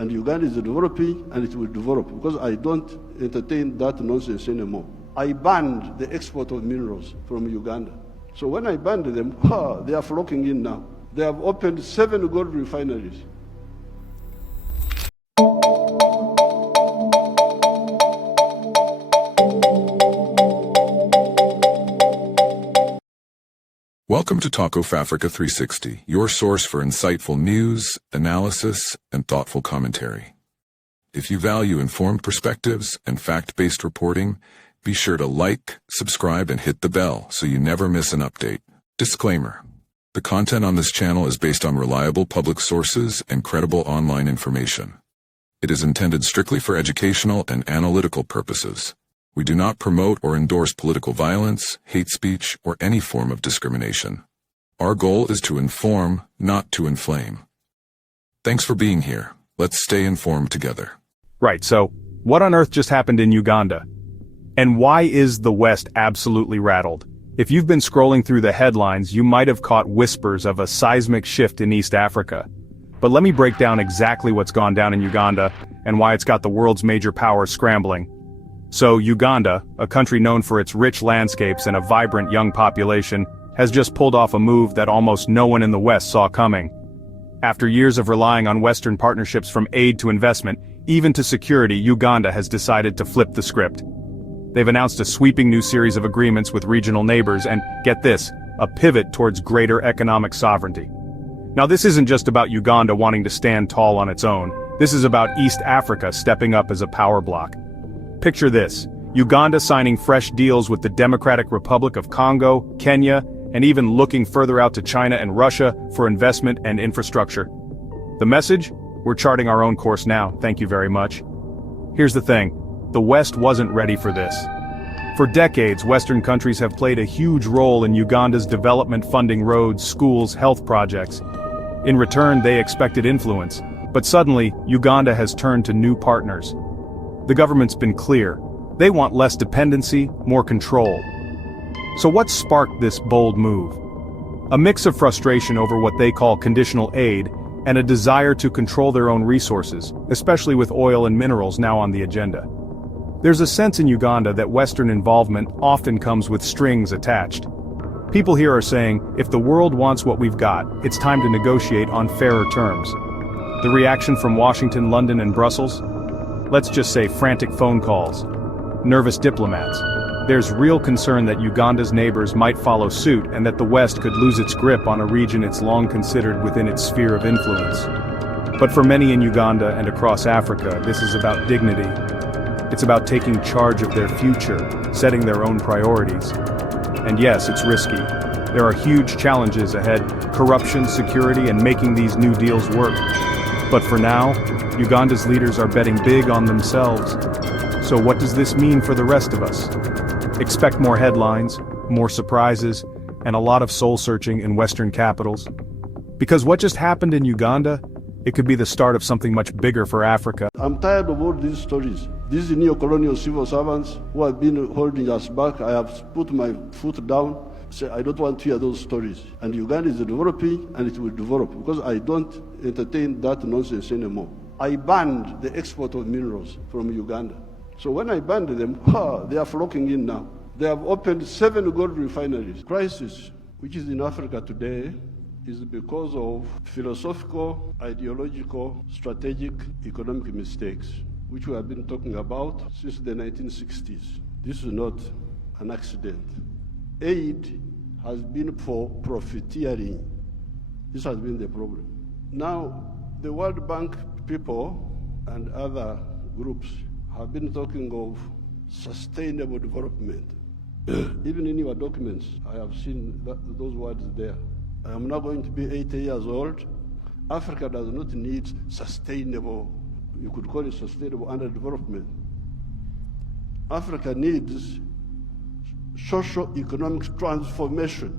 And Uganda is developing, and it will develop, because I don't entertain that nonsense anymore. I banned the export of minerals from Uganda. So when I banned them, they are flocking in now. They have opened 7 gold refineries. Welcome to Talk of Africa 360, your source for insightful news, analysis, and thoughtful commentary. If you value informed perspectives and fact-based reporting, be sure to like, subscribe, and hit the bell so you never miss an update. Disclaimer: the content on this channel is based on reliable public sources and credible online information. It is intended strictly for educational and analytical purposes. We do not promote or endorse political violence, hate speech, or any form of discrimination. Our goal is to inform, not to inflame. Thanks for being here. Let's stay informed together. Right, so what on earth just happened in Uganda? And why is the West absolutely rattled? If you've been scrolling through the headlines, you might have caught whispers of a seismic shift in East Africa. But let me break down exactly what's gone down in Uganda and why it's got the world's major powers scrambling. So Uganda, a country known for its rich landscapes and a vibrant young population, has just pulled off a move that almost no one in the West saw coming. After years of relying on Western partnerships from aid to investment, even to security, Uganda has decided to flip the script. They've announced a sweeping new series of agreements with regional neighbors and, get this, a pivot towards greater economic sovereignty. Now this isn't just about Uganda wanting to stand tall on its own. This is about East Africa stepping up as a power bloc. Picture this: Uganda signing fresh deals with the Democratic Republic of Congo, Kenya, and even looking further out to China and Russia for investment and infrastructure. The message? We're charting our own course now, thank you very much. Here's the thing: the West wasn't ready for this. For decades, Western countries have played a huge role in Uganda's development, funding roads, schools, health projects. In return, they expected influence. But suddenly, Uganda has turned to new partners. The government's been clear. They want less dependency, more control. So what sparked this bold move? A mix of frustration over what they call conditional aid and a desire to control their own resources, especially with oil and minerals now on the agenda. There's a sense in Uganda that Western involvement often comes with strings attached. People here are saying, if the world wants what we've got, it's time to negotiate on fairer terms. The reaction from Washington, London, and Brussels? Let's just say frantic phone calls. Nervous diplomats. There's real concern that Uganda's neighbors might follow suit and that the West could lose its grip on a region it's long considered within its sphere of influence. But for many in Uganda and across Africa, this is about dignity. It's about taking charge of their future, setting their own priorities. And yes, it's risky. There are huge challenges ahead: corruption, security, and making these new deals work. But for now, Uganda's leaders are betting big on themselves. So what does this mean for the rest of us? Expect more headlines, more surprises, and a lot of soul-searching in Western capitals. Because what just happened in Uganda, it could be the start of something much bigger for Africa. I'm tired of all these stories. These neo-colonial civil servants who have been holding us back. I have put my foot down. Say, I don't want to hear those stories. And Uganda is developing, and it will develop, because I don't entertain that nonsense anymore. I banned the export of minerals from Uganda. So when I banned them, they are flocking in now. They have opened 7 gold refineries. Crisis, which is in Africa today, is because of philosophical, ideological, strategic, economic mistakes, which we have been talking about since the 1960s. This is not an accident. Aid has been for profiteering. This has been the problem. Now, the World Bank people and other groups have been talking of sustainable development. Even in your documents, I have seen those words there. I am now going to be 80 years old. Africa does not need sustainable, you could call it sustainable underdevelopment. Africa needs socio-economic transformation.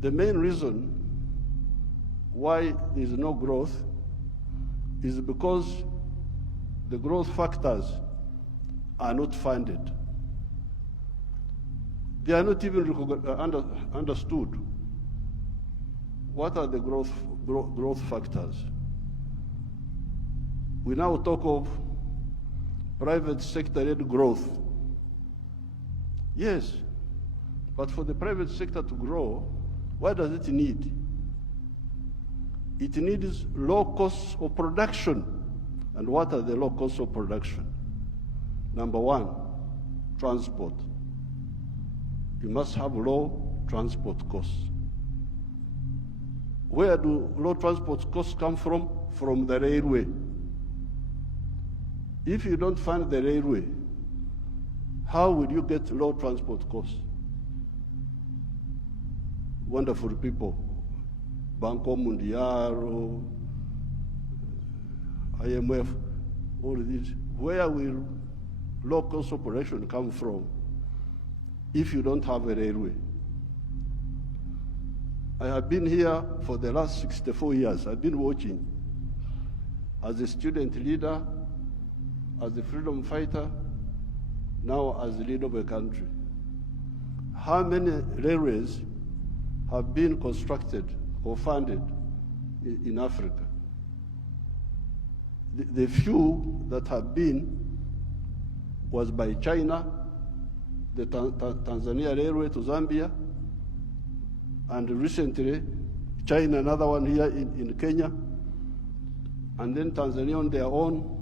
The main reason why there is no growth is because the growth factors are not funded. They are not even understood. What are the growth factors? We now talk of private sector-led growth. Yes, but for the private sector to grow, what does it need? It needs low costs of production. And what are the low costs of production? Number one, transport. You must have low transport costs. Where do low transport costs come from? From the railway. If you don't fund the railway, how will you get low transport costs? Wonderful people, Banco Mundial, IMF, all of these. Where will low cost of production come from if you don't have a railway? I have been here for the last 64 years. I've been watching as a student leader, as a freedom fighter, now as the leader of a country. How many railways have been constructed or funded in Africa? The few that have been was by China, the Tanzania Railway to Zambia, and recently China, another one here in Kenya, and then Tanzania on their own,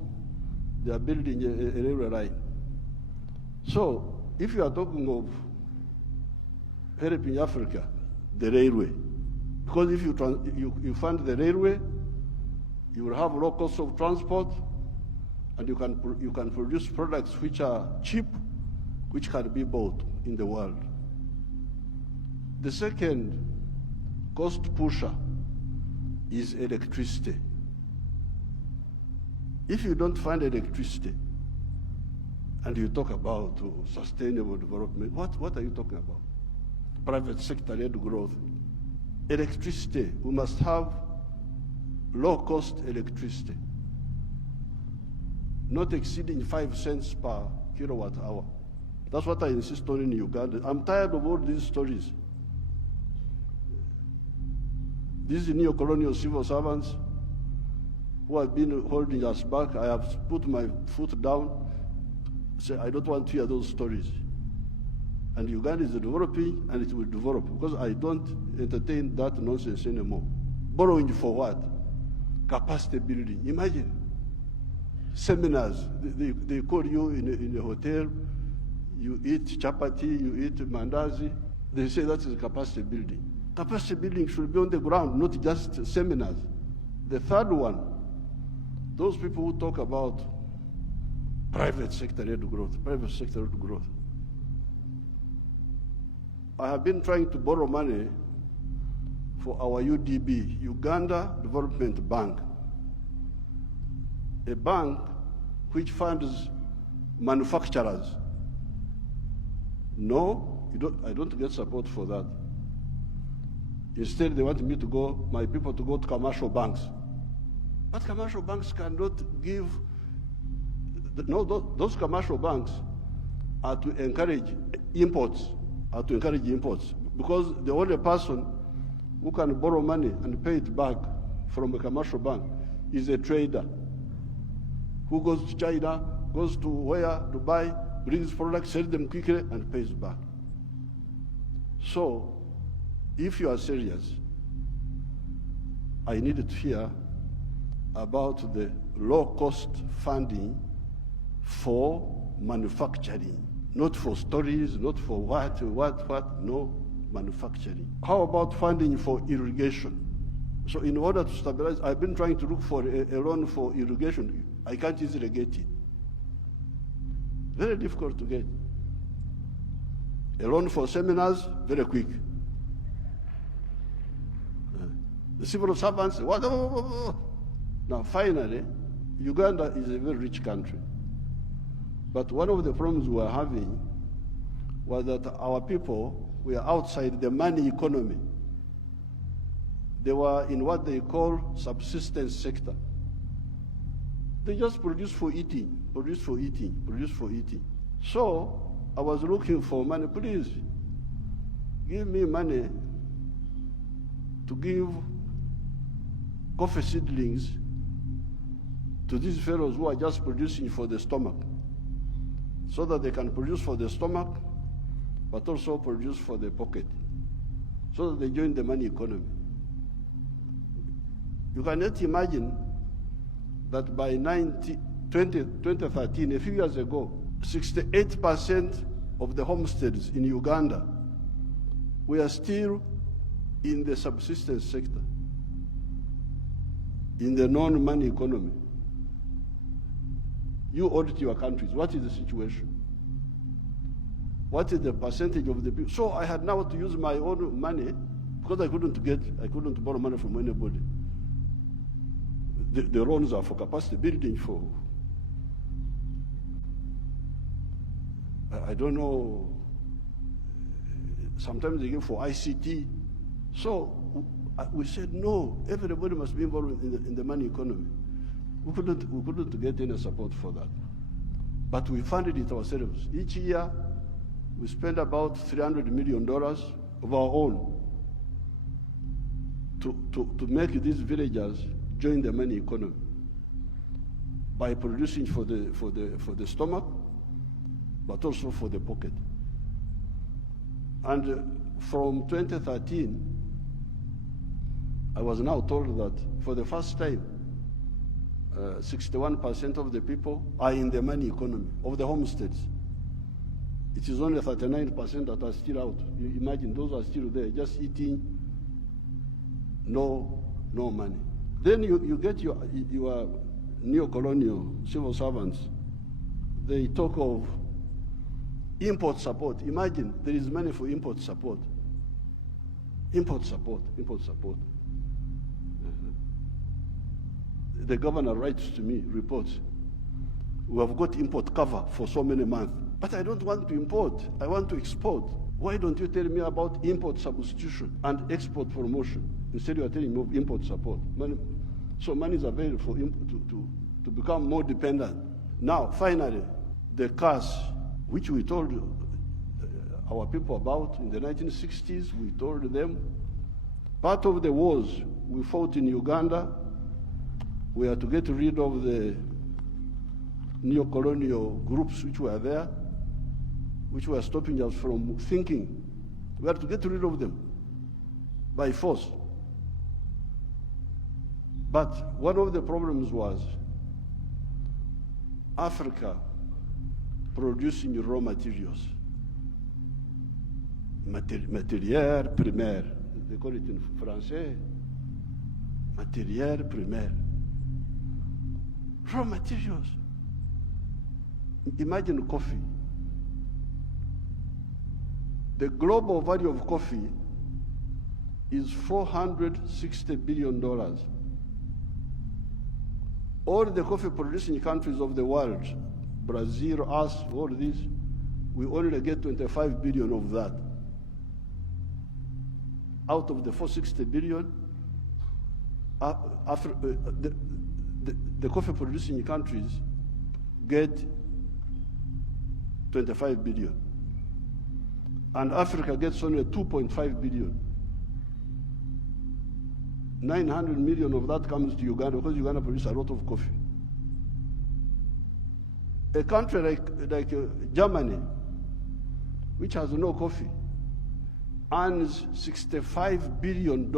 they are building a railway line. So if you are talking of helping Africa, the railway, because if you fund the railway, you will have low cost of transport, and you can produce products which are cheap, which can be bought in the world. The second cost pusher is electricity. If you don't find electricity, and you talk about sustainable development, what are you talking about? Private sector-led growth. Electricity, we must have low-cost electricity, not exceeding 5 cents per kilowatt hour. That's what I insist on in Uganda. I'm tired of all these stories. These neo-colonial civil servants who have been holding us back, I have put my foot down, say I don't want to hear those stories. And Uganda is developing, and it will develop, because I don't entertain that nonsense anymore. Borrowing for what? Capacity building. Imagine seminars. They call you in a hotel, you eat chapati, you eat mandazi. They say that is capacity building. Capacity building should be on the ground, not just seminars. The third one, those people who talk about private sector-led growth, private sector-led growth. I have been trying to borrow money for our UDB, Uganda Development Bank, a bank which funds manufacturers. No, I don't get support for that. Instead, they want me to go, my people to go to commercial banks. But commercial banks cannot give, no, those commercial banks are to encourage imports, because the only person who can borrow money and pay it back from a commercial bank is a trader who goes to China, goes to where, Dubai, brings products, sells them quickly, and pays back. So, if you are serious, I needed to hear about the low-cost funding for manufacturing, not for stories, not for what, no, manufacturing. How about funding for irrigation? So in order to stabilize, I've been trying to look for a loan for irrigation. I can't easily get it. Very difficult to get. A loan for seminars, very quick. The civil servants, what? Now finally, Uganda is a very rich country. But one of the problems we were having was that our people were outside the money economy. They were in what they call subsistence sector. They just produce for eating, produce for eating, produce for eating. So I was looking for money. Please give me money to give coffee seedlings to these fellows who are just producing for the stomach, so that they can produce for the stomach, but also produce for the pocket, so that they join the money economy. You cannot imagine that by 2013, a few years ago, 68% of the homesteads in Uganda were still in the subsistence sector, in the non-money economy. You audit your countries. What is the situation? What is the percentage of the people? So I had now to use my own money because I couldn't borrow money from anybody. The loans are for capacity building, for, I don't know, sometimes they give for ICT. So we said, no, everybody must be involved in the money economy. We couldn't get any support for that. But we funded it ourselves. Each year, we spend about $300 million of our own to make these villagers join the money economy by producing for the stomach, but also for the pocket. And from 2013, I was now told that for the first time, 61% of the people are in the money economy of the homesteads. It is only 39% that are still out. You imagine those are still there, just eating, no money. Then you get your neo-colonial civil servants. They talk of import support. Imagine there is money for import support. Import support. The governor writes to me, reports, we have got import cover for so many months, but I don't want to import, I want to export. Why don't you tell me about import substitution and export promotion? Instead you are telling me of import support. So money is available for to become more dependent. Now, finally, the curse, which we told our people about in the 1960s, we told them, part of the wars we fought in Uganda, we had to get rid of the neo-colonial groups which were there, which were stopping us from thinking. We had to get rid of them by force. But one of the problems was Africa producing raw materials, matière primaire, they call it in Français, matière primaire. Raw materials. Imagine coffee. The global value of coffee is $460 billion. All the coffee producing countries of the world, Brazil, us, all these, we only get 25 billion of that. Out of the 460 billion, the coffee producing countries get 25 billion. And Africa gets only 2.5 billion. 900 million of that comes to Uganda because Uganda produces a lot of coffee. A country like Germany, which has no coffee, earns $65 billion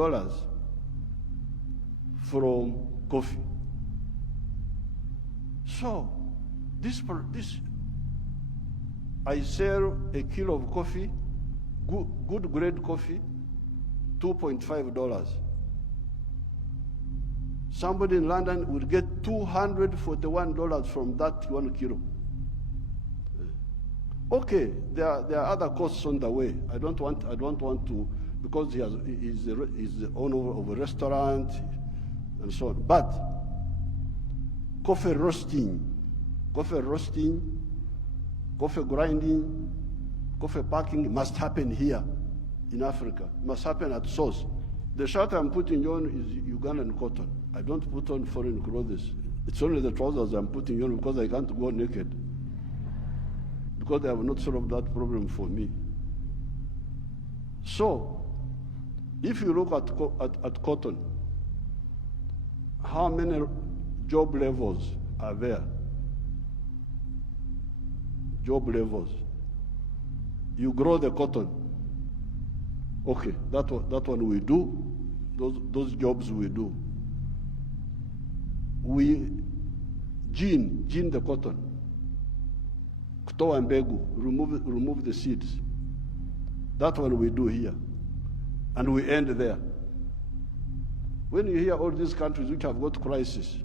from coffee. So, I sell a kilo of coffee, good grade coffee, $2.5. Somebody in London will get $241 from that 1 kilo. Okay, there are other costs on the way. I don't want to, because he's the owner of a restaurant and so on. But coffee roasting, coffee grinding, coffee packing must happen here in Africa. It must happen at source. The shirt I'm putting on is Ugandan cotton. I don't put on foreign clothes. It's only the trousers I'm putting on because I can't go naked. Because they have not solved that problem for me. So, if you look at cotton, how many job levels are there. Job levels. You grow the cotton. Okay, that one we do. Those jobs we do. We gene the cotton. Kutoa mbegu, remove the seeds. That one we do here. And we end there. When you hear all these countries which have got crisis,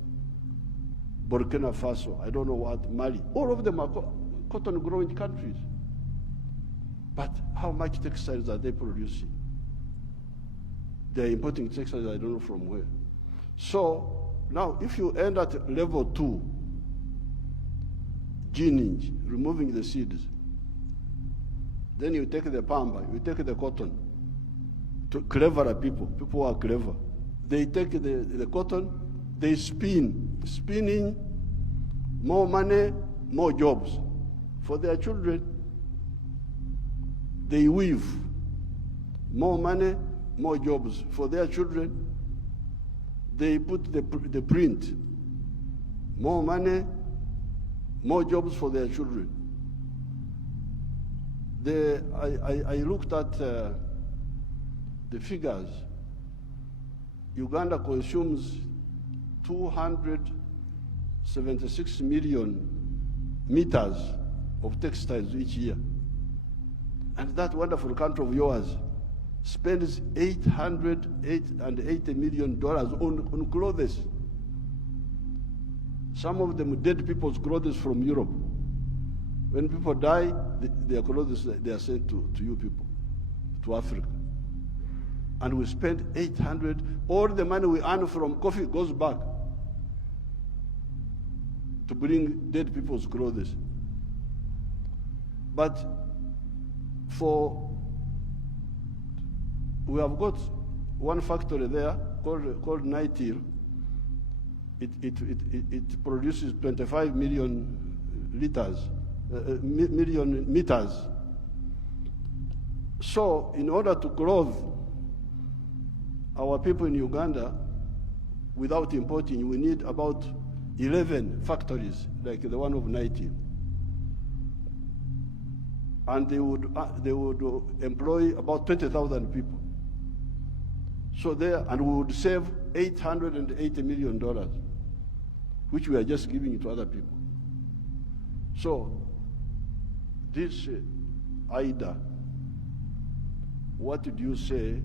Burkina Faso, I don't know what, Mali, all of them are cotton growing countries. But how much textiles are they producing? They're importing textiles, I don't know from where. So now if you end at level 2, gening, removing the seeds, then you take the pamba, you take the cotton. To cleverer people who are clever. They take the cotton, they spinning, more money, more jobs for their children. They weave, more money, more jobs for their children. They put the print, more money, more jobs for their children. I looked at the figures. Uganda consumes 276 million meters of textiles each year. And that wonderful country of yours spends $880 million on clothes. Some of them dead people's clothes from Europe. When people die, their clothes, they are sent to you people, to Africa. And we spend 800, all the money we earn from coffee goes back to bring dead people's clothes. But we have got one factory there called Nitil. It produces 25 million million meters. So in order to clothe our people in Uganda, without importing, we need about 11 factories, like the one of Nitil. And they would employ about 20,000 people. So and we would save $880 million, which we are just giving to other people. So this Ida, what did you say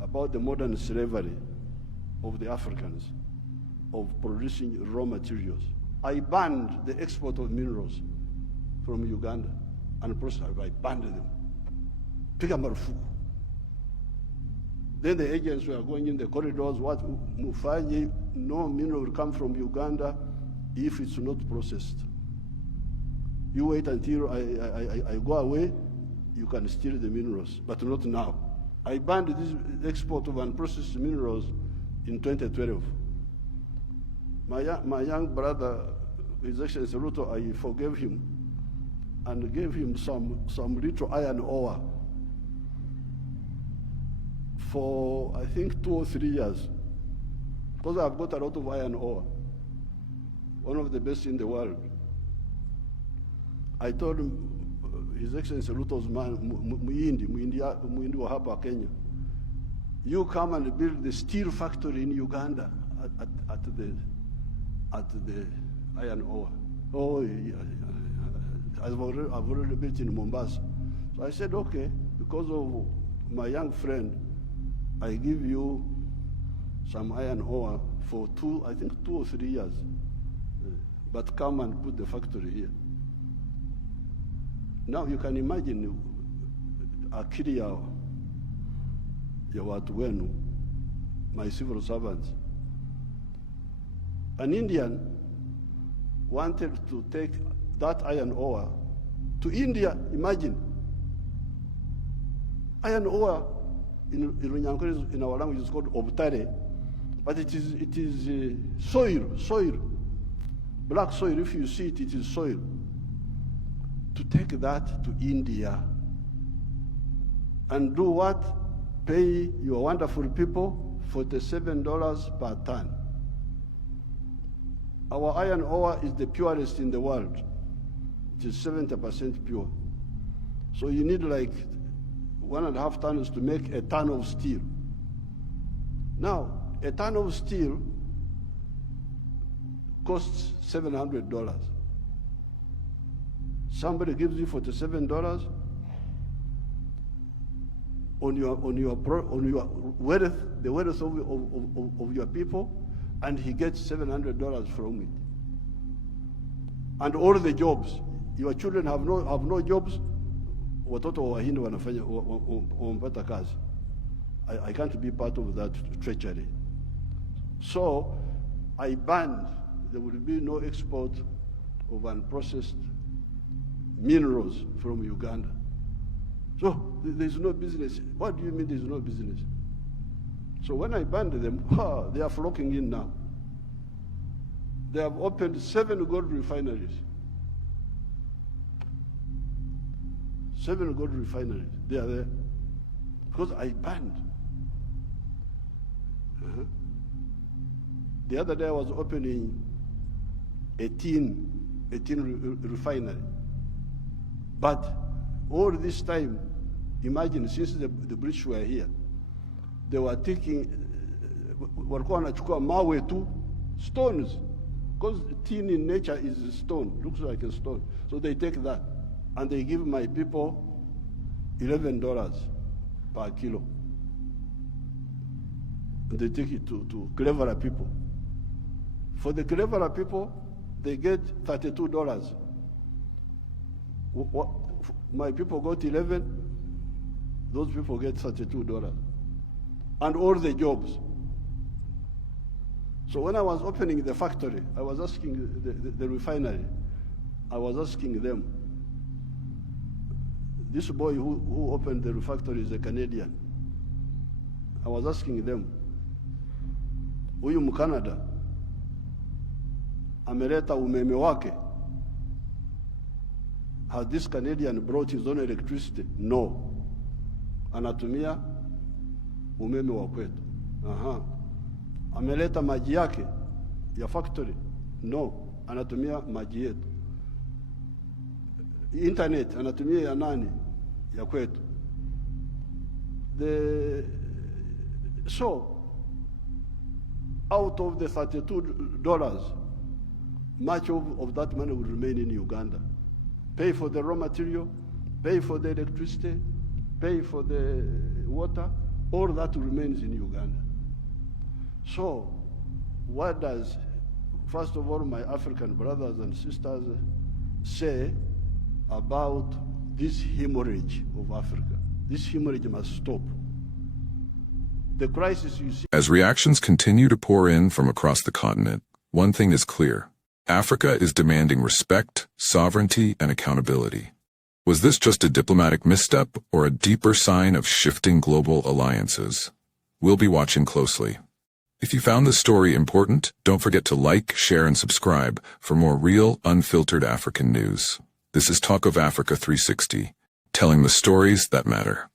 about the modern slavery of the Africans, of producing raw materials? I banned the export of minerals from Uganda, and I banned them. Piga marufuku. Then the agents were going in the corridors, what Mufanyi, no mineral will come from Uganda if it's not processed. You wait until I go away, you can steal the minerals, but not now. I banned this export of unprocessed minerals in 2012. My young brother, His Excellency Ruto, I forgave him and gave him some little iron ore for, I think, 2 or 3 years, because I've got a lot of iron ore, one of the best in the world. I told him, His Excellency Ruto's man, Muindi wa hapa Kenya, you come and build the steel factory in Uganda at the iron ore. Oh, yeah. I've already built in Mombasa. So I said, okay, because of my young friend, I give you some iron ore for 2 or 3 years. But come and put the factory here. Now you can imagine akili ya watu wenu, my civil servants. An Indian wanted to take that iron ore to India, imagine. Iron ore in our language is called obtare, but it is soil, black soil. If you see it, it is soil. To take that to India and do what? Pay your wonderful people $47 per ton. Our iron ore is the purest in the world. It is 70% pure. So you need like 1.5 tons to make a ton of steel. Now, a ton of steel costs $700. Somebody gives you $47 on your wealth, the wealth of your people, and he gets $700 from it. And all the jobs, your children have no jobs. Watoto wa Wahindi wanapata kazi. I can't be part of that treachery. So I banned, there will be no export of unprocessed minerals from Uganda. So there's no business. What do you mean there's no business? So when I banned them, they are flocking in now. They have opened 7 gold refineries. 7 gold refineries, they are there. Because I banned. The other day I was opening a tin refinery. But all this time, imagine, since the British were here, they were taking, walikuwa wanachukua mawe tu, stones, because tin in nature is a stone, looks like a stone. So they take that, and they give my people $11 per kilo. And they take it to cleverer people. For the cleverer people, they get $32. My people got 11, those people get $32. And all the jobs. So when I was opening the factory, I was asking the refinery, I was asking them, this boy who opened the factory is a Canadian. I was asking them, huyu Mkanada ameleta umeme wake. Has this Canadian brought his own electricity? No. Anatumia umeme wa kwetu. Ameleta maji yake ya factory? No. Anatumia maji yetu. Internet anatumia ya nani? Ya kwetu. So, out of the $32, much of that money will remain in Uganda. Pay for the raw material, pay for the electricity, pay for the water, all that remains in Uganda. So, what does, first of all, my African brothers and sisters say about this hemorrhage of Africa? This hemorrhage must stop. The crisis you see. As reactions continue to pour in from across the continent, one thing is clear. Africa is demanding respect, sovereignty, and accountability. Was this just a diplomatic misstep or a deeper sign of shifting global alliances? We'll be watching closely. If you found this story important, don't forget to like, share, and subscribe for more real, unfiltered African news. This is Talk of Africa 360, telling the stories that matter.